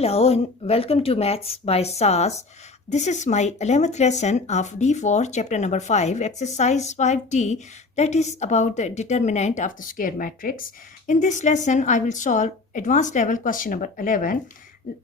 Hello and welcome to Maths by SAS. This is my 11th lesson of D4 chapter number 5 exercise 5D, that is about the determinant of the square matrix. In this lesson I will solve advanced level question number 11.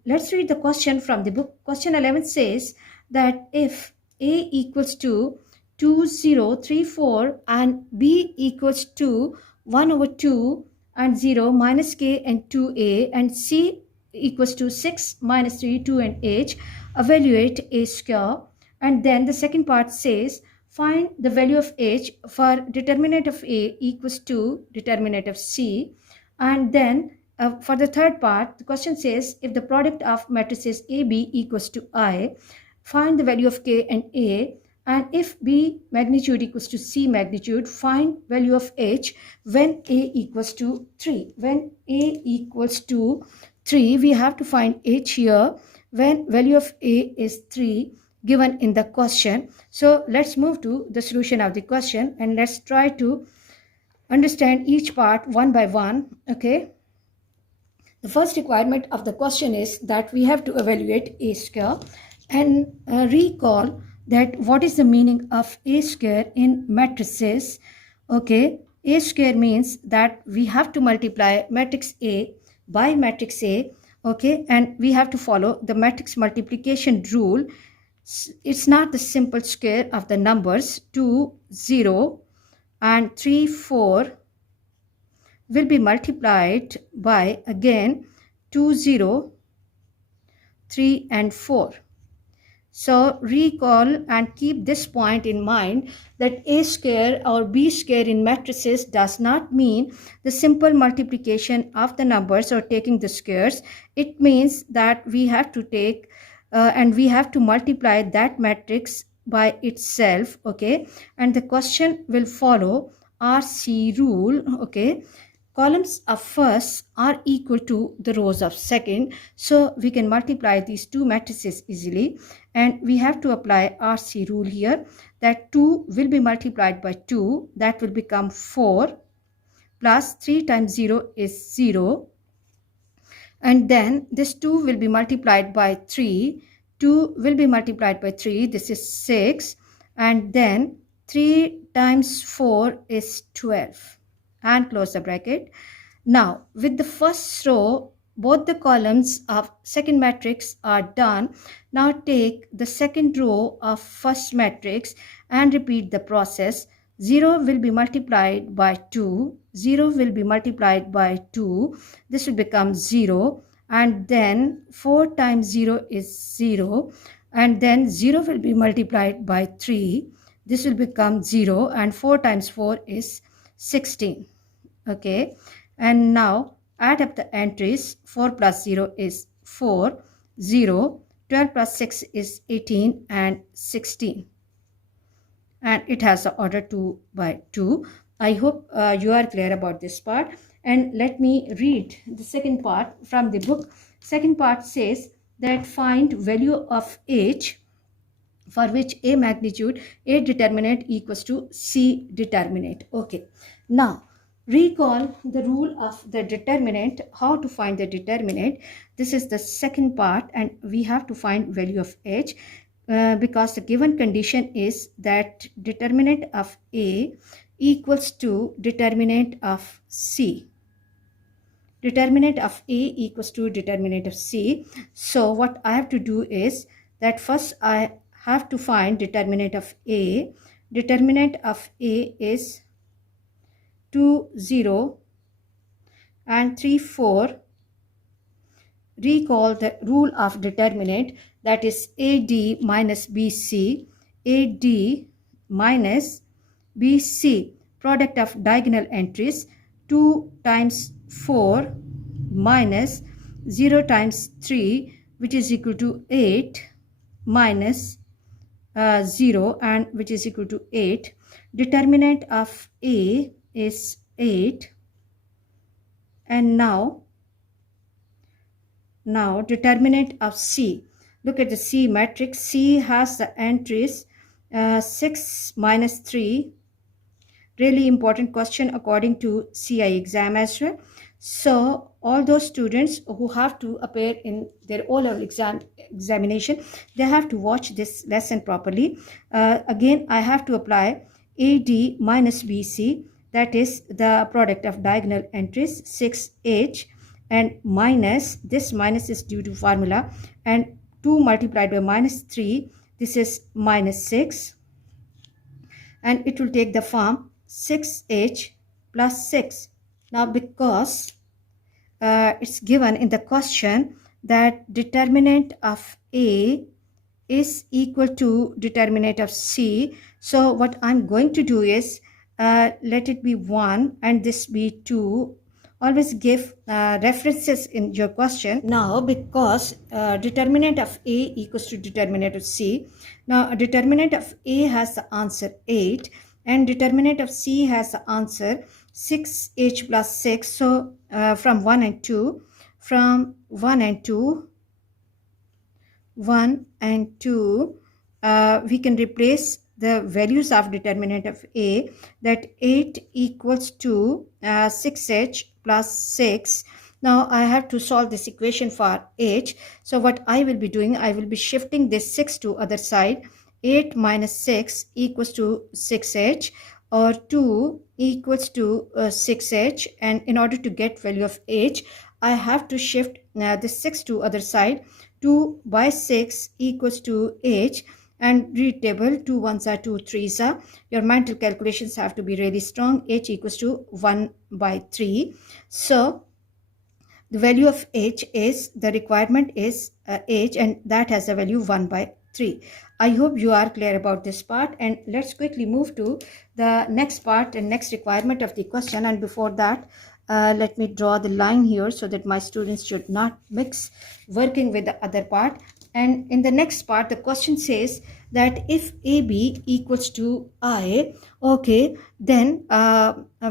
Let's read the question from the book. Question 11 says that if A equals to 2034 and B equals to 1 over 2 and 0 minus k and 2a and c equals to 6 minus 3, 2 and h, evaluate a square. And then the second part says find the value of h for determinant of a equals to determinant of c. And then for the third part, the question says if the product of matrices ab equals to I, find the value of k and a. And if b magnitude equals to c magnitude, find value of h when a equals to 3. When a equals to 3, we have to find h here when value of a is 3 given in the question. So let's move to the solution of the question and let's try to understand each part one by one. Okay. The first requirement of the question is that we have to evaluate a square and recall that what is the meaning of a square in matrices. Okay, a square means that we have to multiply matrix A by matrix A. Okay, and we have to follow the matrix multiplication rule. It's not the simple square of the numbers 2, 0 and 3, 4 will be multiplied by again 2, 0, 3 and 4. So recall and keep this point in mind that a square or b square in matrices does not mean the simple multiplication of the numbers or taking the squares. It means that we have to take and we have to multiply that matrix by itself. Okay, and the question will follow RC rule. Okay, columns of first are equal to the rows of second, so we can multiply these two matrices easily. And we have to apply RC rule here, that 2 will be multiplied by 2, that will become 4, plus 3 times 0 is 0. And then this 2 will be multiplied by 3, 2 will be multiplied by 3, this is 6. And then 3 times 4 is 12. And close the bracket. Now, with the first row, both the columns of second matrix are done. Now take the second row of first matrix and repeat the process. 0 will be multiplied by 2. 0 will be multiplied by 2. This will become 0. And then 4 times 0 is 0. And then 0 will be multiplied by 3. This will become 0. And 4 times 4 is 16. Okay. And now add up the entries. 4 plus 0 is 4, 0, 12 plus 6 is 18 and 16. And it has the order 2 by 2. I hope you are clear about this part. And let me read the second part from the book. Second part says that find value of h for which a magnitude, a determinant equals to c determinant. Okay. Now, recall the rule of the determinant, how to find the determinant. This is the second part and we have to find value of h because the given condition is that determinant of A equals to determinant of C. Determinant of A equals to determinant of C. So what I have to do is that first I have to find determinant of A. Determinant of A is 2, 0 and 3, 4. Recall the rule of determinant, that is AD minus BC. AD minus BC, product of diagonal entries, 2 times 4 minus 0 times 3, which is equal to 8, minus 0 and which is equal to 8. Determinant of A is 8. And now determinant of C. Look at the C matrix. C has the entries 6 minus 3. Really important question according to CI exam as well. So all those students who have to appear in their O-level examination, they have to watch this lesson properly. Again, I have to apply AD minus BC, that is the product of diagonal entries 6H, and minus, this minus is due to formula, and 2 multiplied by minus 3, this is minus 6, and it will take the form 6H plus 6. Now because it's given in the question that determinant of A is equal to determinant of C. So what I'm going to do is let it be 1 and this be 2. Always give references in your question. Now because determinant of A equals to determinant of C. Now determinant of A has the answer 8 and determinant of C has the answer 6H plus 6. So from 1 and 2, from 1 and 2, we can replace the values of determinant of A, that 8 equals to 6H plus 6. Now I have to solve this equation for H. So what I will be doing, I will be shifting this 6 to other side. 8 minus 6 equals to 6H, or 2 equals to 6H, and in order to get value of H, I have to shift this 6 to other side. 2 by 6 equals to H, and read table, 2 ones are 2 threes are. Your mental calculations have to be really strong. H equals to 1 by 3. So the value of H is, the requirement is H, and that has a value 1 by 3. I hope you are clear about this part, and let's quickly move to the next part and next requirement of the question. And before that, let me draw the line here so that my students should not mix working with the other part. And in the next part, the question says that if AB equals to I, okay, then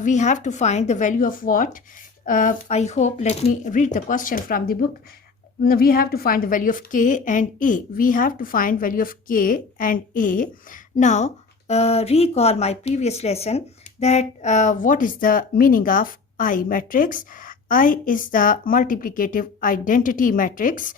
we have to find the value of what? I hope, let me read the question from the book. We have to find the value of K and A. We have to find value of K and A. Now, recall my previous lesson that what is the meaning of I matrix. I is the multiplicative identity matrix.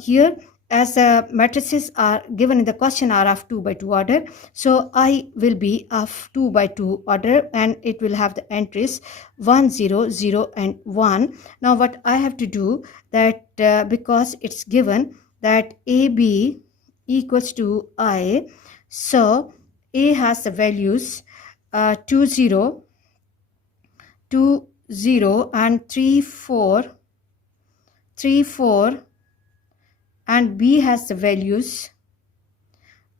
Here, as the matrices are given in the question are of 2 by 2 order, so I will be of 2 by 2 order, and it will have the entries 1 0 0 and 1. Now what I have to do, that because it's given that AB equals to I, so A has the values 2 0 2 0 and 3 4 3 4, and B has the values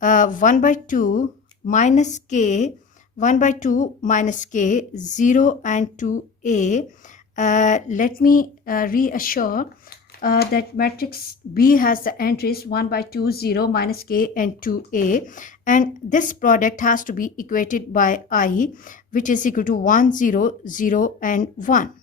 1 by 2 minus K, 1 by 2 minus K, 0 and 2A. Let me reassure that matrix B has the entries 1 by 2, 0, minus K and 2A, and this product has to be equated by I, which is equal to 1 0 0 and 1.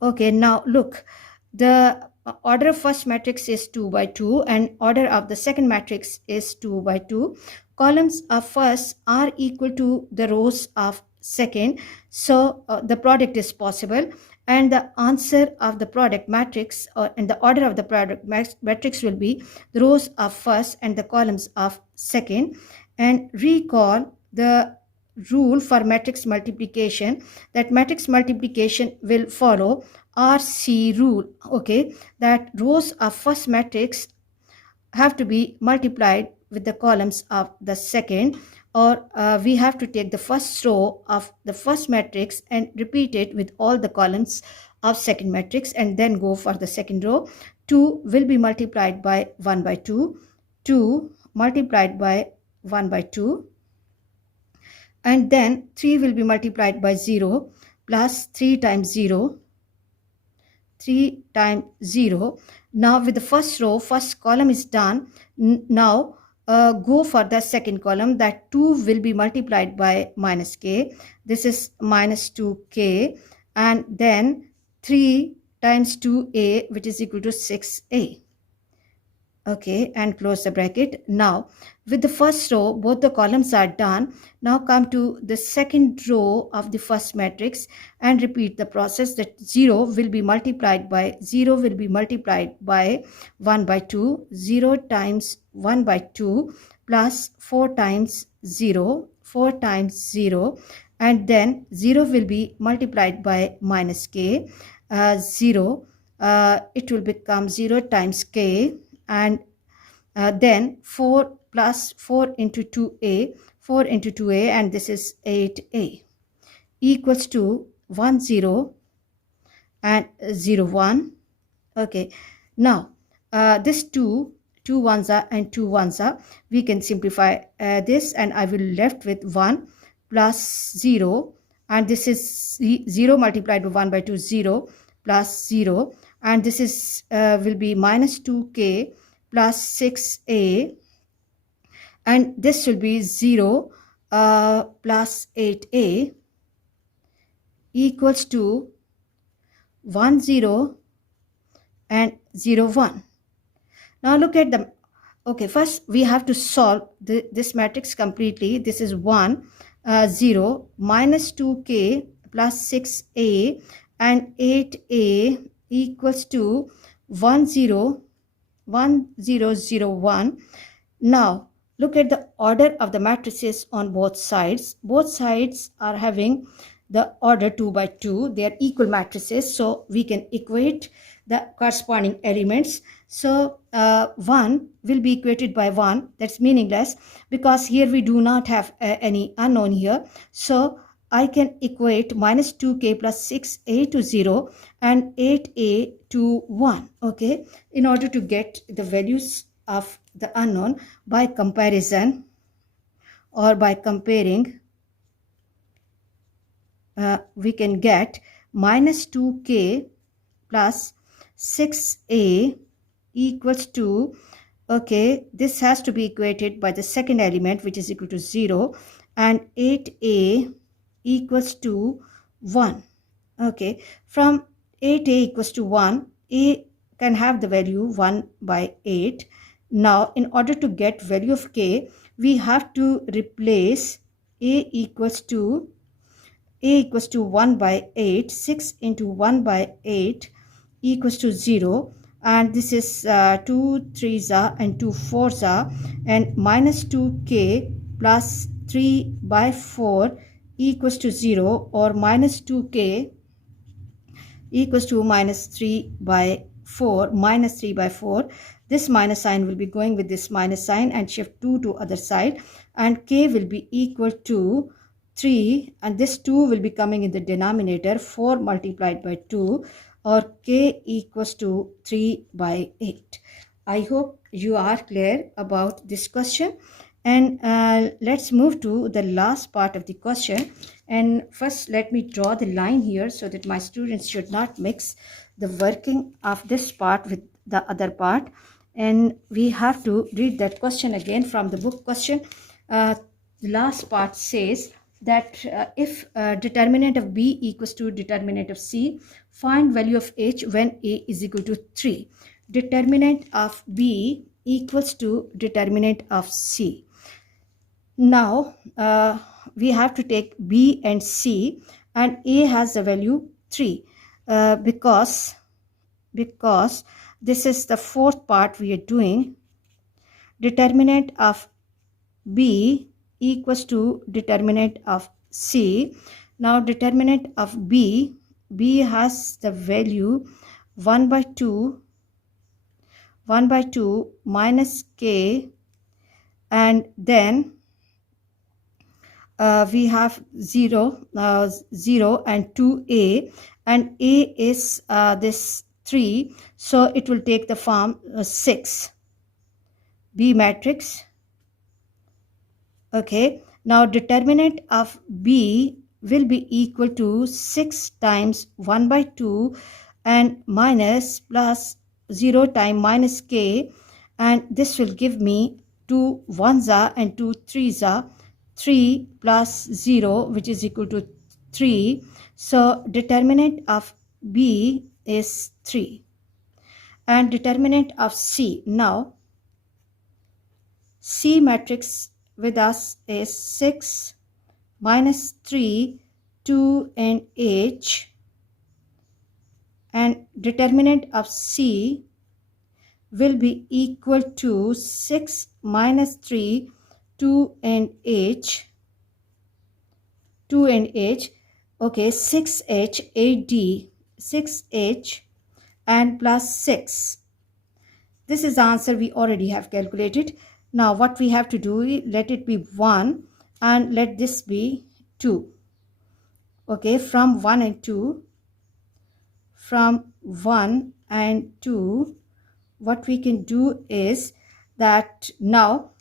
Okay, now look, the order of first matrix is 2 by 2 and order of the second matrix is 2 by 2. Columns of first are equal to the rows of second, so the product is possible, and the answer of the product matrix and the order of the product matrix will be the rows of first and the columns of second. And recall the rule for matrix multiplication, that matrix multiplication will follow RC rule. Okay, that rows of first matrix have to be multiplied with the columns of the second, or we have to take the first row of the first matrix and repeat it with all the columns of second matrix, and then go for the second row. 2 will be multiplied by 1 by 2, 2 multiplied by 1 by 2, and then 3 will be multiplied by 0 plus 3 times 0, 3 times 0. Now with the first row, first column is done. Now go for the second column, that 2 will be multiplied by minus K. This is minus 2K, and then 3 times 2A, which is equal to 6A. Okay, and close the bracket. Now with the first row, both the columns are done. Now come to the second row of the first matrix and repeat the process. That 0 will be multiplied by 0 will be multiplied by 1 by 2, 0 times 1 by 2 plus 4 times 0, 4 times 0, and then 0 will be multiplied by minus k, 0, it will become 0 times k, and then 4 plus 4 into 2a, 4 into 2a, and this is 8a equals to 1 0 and 0 1. Okay, now this 2 ones are and 2 ones are, we can simplify this, and I will left with 1 plus 0, and this is 0 multiplied by 1 by 2, 0 plus 0, and this is will be minus 2k plus 6a, and this will be 0 plus 8a equals to 1 0 and 0 1. Now look at the, okay, first we have to solve this matrix completely. This is 1 0 minus 2k plus 6a and 8a equals to 1 0 1 0 0 1. Now look at the order of the matrices on both sides. Both sides are having the order 2 by 2. They are equal matrices, so we can equate the corresponding elements. So 1 will be equated by 1. That's meaningless because here we do not have any unknown here. So I can equate minus 2k plus 6a to 0 and 8a to 1. Okay, in order to get the values of the unknown by comparison or by comparing, we can get minus 2k plus 6a equals to, okay, this has to be equated by the second element, which is equal to 0, and 8a equals to 1. Okay, from 8a equals to 1, a can have the value 1 by 8. Now in order to get value of k, we have to replace a equals to 1 by 8. 6 into 1 by 8 equals to 0, and this is 2 3s are and 2 4s are, and minus 2k plus 3 by 4 equals to 0, or minus 2k equals to minus 3 by 4, minus 3 by 4. This minus sign will be going with this minus sign and shift 2 to other side, and k will be equal to 3, and this 2 will be coming in the denominator, 4 multiplied by 2, or k equals to 3 by 8. I hope you are clear about this question, and let's move to the last part of the question. And first let me draw the line here so that my students should not mix the working of this part with the other part. And we have to read that question again from the book question. The last part says that if determinant of b equals to determinant of c, find value of h when a is equal to 3. Determinant of b equals to determinant of c. Now we have to take b and c, and a has the value 3 because this is the fourth part we are doing. Determinant of b equals to determinant of c. Now determinant of b has the value 1 by 2 minus k, and then we have 0 and 2a, and a is this 3, so it will take the form 6 b matrix. Okay, now determinant of b will be equal to 6 times 1 by 2 and minus plus 0 times minus k, and this will give me 2 1s are and 2 3s are, 3 plus 0, which is equal to 3. So determinant of b is 3. And determinant of c, now C matrix with us is 6 minus 3, 2 and H, and determinant of C will be equal to 6 minus 3, 2 and H, 2 and H, okay, 6H, 8D, 6H and plus 6. This is the answer we already have calculated. Now what we have to do, let it be 1 and let this be 2. Okay, from 1 and 2, from 1 and 2, what we can do is that now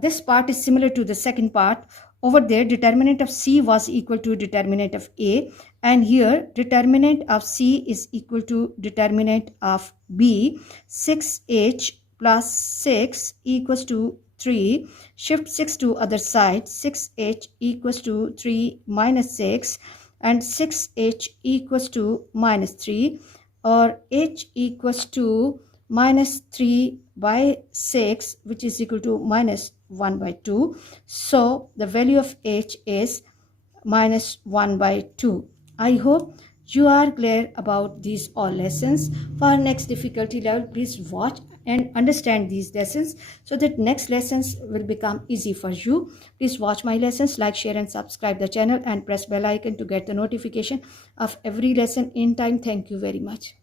this part is similar to the second part. Over there, determinant of C was equal to determinant of A, and here determinant of C is equal to determinant of B. 6H plus 6 equals to 3. Shift 6 to other side. 6H equals to 3 minus 6, and 6H equals to minus 3, or H equals to minus 3 by 6, which is equal to minus 1 by 2. So the value of H is minus 1 by 2. I hope you are clear about these all lessons. For next difficulty level, please watch and understand these lessons so that next lessons will become easy for you. Please watch my lessons, like, share and subscribe the channel and press bell icon to get the notification of every lesson in time. Thank you very much.